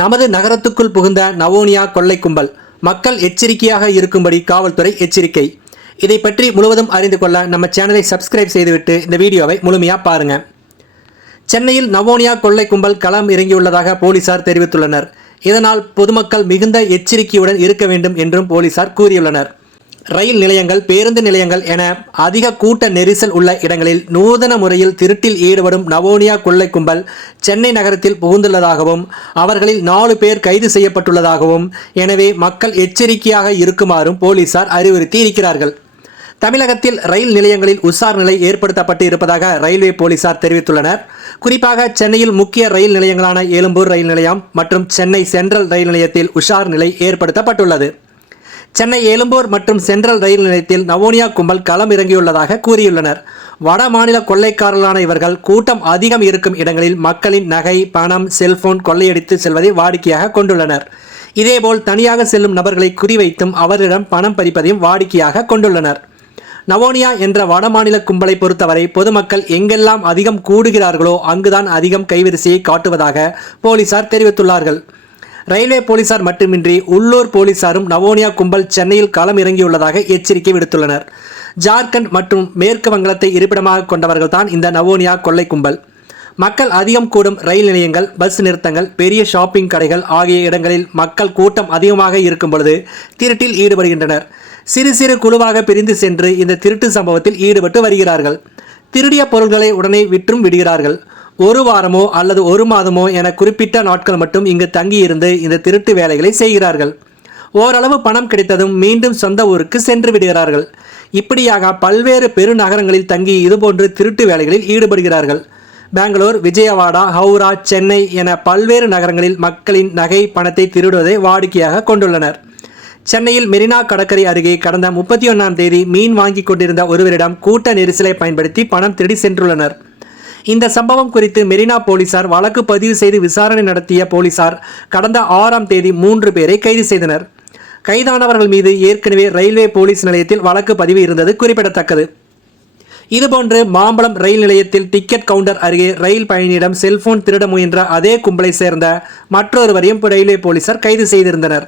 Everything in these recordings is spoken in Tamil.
நமது நகரத்துக்குள் புகுந்த நவோனியா கொள்ளை கும்பல், மக்கள் எச்சரிக்கையாக இருக்கும்படி காவல்துறை எச்சரிக்கை. இதை பற்றி முழுவதும் அறிந்து கொள்ள நம்ம சேனலை சப்ஸ்கிரைப் செய்துவிட்டு இந்த வீடியோவை முழுமையாக பாருங்க. சென்னையில் நவோனியா கொள்ளை கும்பல் களம் இறங்கியுள்ளதாக போலீசார் தெரிவித்துள்ளனர். இதனால் பொதுமக்கள் மிகுந்த எச்சரிக்கையுடன் இருக்க வேண்டும் என்றும் போலீசார் கூறியுள்ளனர். ரயில் நிலையங்கள், பேருந்து நிலையங்கள் என அதிக கூட்ட நெரிசல் உள்ள இடங்களில் நூதன முறையில் திருட்டில் ஈடுபடும் நவோனியா கொள்ளை கும்பல் சென்னை நகரத்தில் புகுந்துள்ளதாகவும் அவர்களில் 4 பேர் கைது செய்யப்பட்டுள்ளதாகவும், எனவே மக்கள் எச்சரிக்கையாக இருக்குமாறும் போலீசார் அறிவுறுத்தி இருக்கிறார்கள். தமிழகத்தில் ரயில் நிலையங்களில் உஷார் நிலை ஏற்படுத்தப்பட்டு இருப்பதாக ரயில்வே போலீசார் தெரிவித்துள்ளனர். குறிப்பாக சென்னையில் முக்கிய ரயில் நிலையங்களான எழும்பூர் ரயில் நிலையம் மற்றும் சென்னை சென்ட்ரல் ரயில் நிலையத்தில் உஷார் நிலை ஏற்படுத்தப்பட்டுள்ளது. சென்னை எழும்பூர் மற்றும் சென்ட்ரல் ரயில் நிலையத்தில் நவோனியா கும்பல் களம் இறங்கியுள்ளதாக கூறியுள்ளனர். வட மாநில கொள்ளைக்காரர்களான இவர்கள் கூட்டம் அதிகம் இருக்கும் இடங்களில் மக்களின் நகை, பணம், செல்போன் கொள்ளையடித்து செல்வதை வாடிக்கையாக கொண்டுள்ளனர். இதேபோல் தனியாக செல்லும் நபர்களை குறிவைத்தும் அவரிடம் பணம் பறிப்பதையும் வாடிக்கையாக கொண்டுள்ளனர். நவோனியா என்ற வடமாநில கும்பலை பொறுத்தவரை பொதுமக்கள் எங்கெல்லாம் அதிகம் கூடுகிறார்களோ அங்குதான் அதிகம் கைவரிசையை காட்டுவதாக போலீசார் தெரிவித்துள்ளார்கள். ரயில்வே போலீசார் மட்டுமின்றி உள்ளூர் போலீசாரும் நவோனியா கும்பல் சென்னையில் களம் இறங்கியுள்ளதாக எச்சரிக்கை விடுத்துள்ளனர். ஜார்க்கண்ட் மற்றும் மேற்கு வங்கத்தை இருப்பிடமாக கொண்டவர்கள் தான் இந்த நவோனியா கொள்ளை கும்பல். மக்கள் அதிகம் கூடும் ரயில் நிலையங்கள், பஸ் நிறுத்தங்கள், பெரிய ஷாப்பிங் கடைகள் ஆகிய இடங்களில் மக்கள் கூட்டம் அதிகமாக இருக்கும் பொழுது திருட்டில் ஈடுபடுகின்றனர். சிறு சிறு குழுவாக பிரிந்து சென்று இந்த திருட்டு சம்பவத்தில் ஈடுபட்டு வருகிறார்கள். திருடிய பொருட்களை உடனே விற்றும் விடுகிறார்கள். 1 வாரமோ அல்லது 1 மாதமோ என குறிப்பிட்ட நாட்கள் மட்டும் இங்கு தங்கியிருந்து இந்த திருட்டு வேலைகளை செய்கிறார்கள். ஓரளவு பணம் கிடைத்ததும் மீண்டும் சொந்த ஊருக்கு சென்று விடுகிறார்கள். இப்படியாக பல்வேறு பெருநகரங்களில் தங்கி இதுபோன்று திருட்டு வேலைகளில் ஈடுபடுகிறார்கள். பெங்களூர், விஜயவாடா, ஹவுரா, சென்னை என பல்வேறு நகரங்களில் மக்களின் நகை, பணத்தை திருடுவதை வாடிக்கையாக கொண்டுள்ளனர். சென்னையில் மெரினா கடற்கரை அருகே கடந்த 31ஆம் தேதி மீன் வாங்கி கொண்டிருந்த ஒருவரிடம் கூட்ட நெரிசலை பயன்படுத்தி பணம் திருடி சென்றுள்ளனர். இந்த சம்பவம் குறித்து மெரினா போலீசார் வழக்கு பதிவு செய்து விசாரணை நடத்திய போலீசார் கடந்த 6ஆம் தேதி 3 பேரை கைது செய்தனர். கைதானவர்கள் மீது ஏற்கனவே ரயில்வே போலீஸ் நிலையத்தில் வழக்கு பதிவு இருந்தது குறிப்பிடத்தக்கது. இதுபோன்று மாம்பலம் ரயில் நிலையத்தில் டிக்கெட் கவுண்டர் அருகே ரயில் பயணியிடம் செல்போன் திருட முயன்ற அதே கும்பலை சேர்ந்த மற்றொருவரையும் ரயில்வே போலீசார் கைது செய்திருந்தனர்.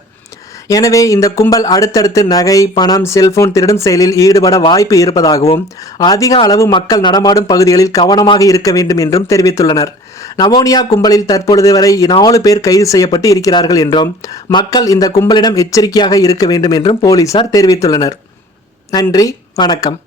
எனவே இந்த கும்பல் அடுத்தடுத்து நகை, பணம், செல்போன் திருடும் செயலில் ஈடுபட வாய்ப்பு இருப்பதாகவும் அதிக அளவு மக்கள் நடமாடும் பகுதிகளில் கவனமாக இருக்க வேண்டும் என்றும் தெரிவித்துள்ளனர். நவோனியா கும்பலில் தற்பொழுது வரை 4 பேர் கைது செய்யப்பட்டு இருக்கிறார்கள் என்றும் மக்கள் இந்த கும்பலிடம் எச்சரிக்கையாக இருக்க வேண்டும் என்றும் போலீசார் தெரிவித்துள்ளனர். நன்றி, வணக்கம்.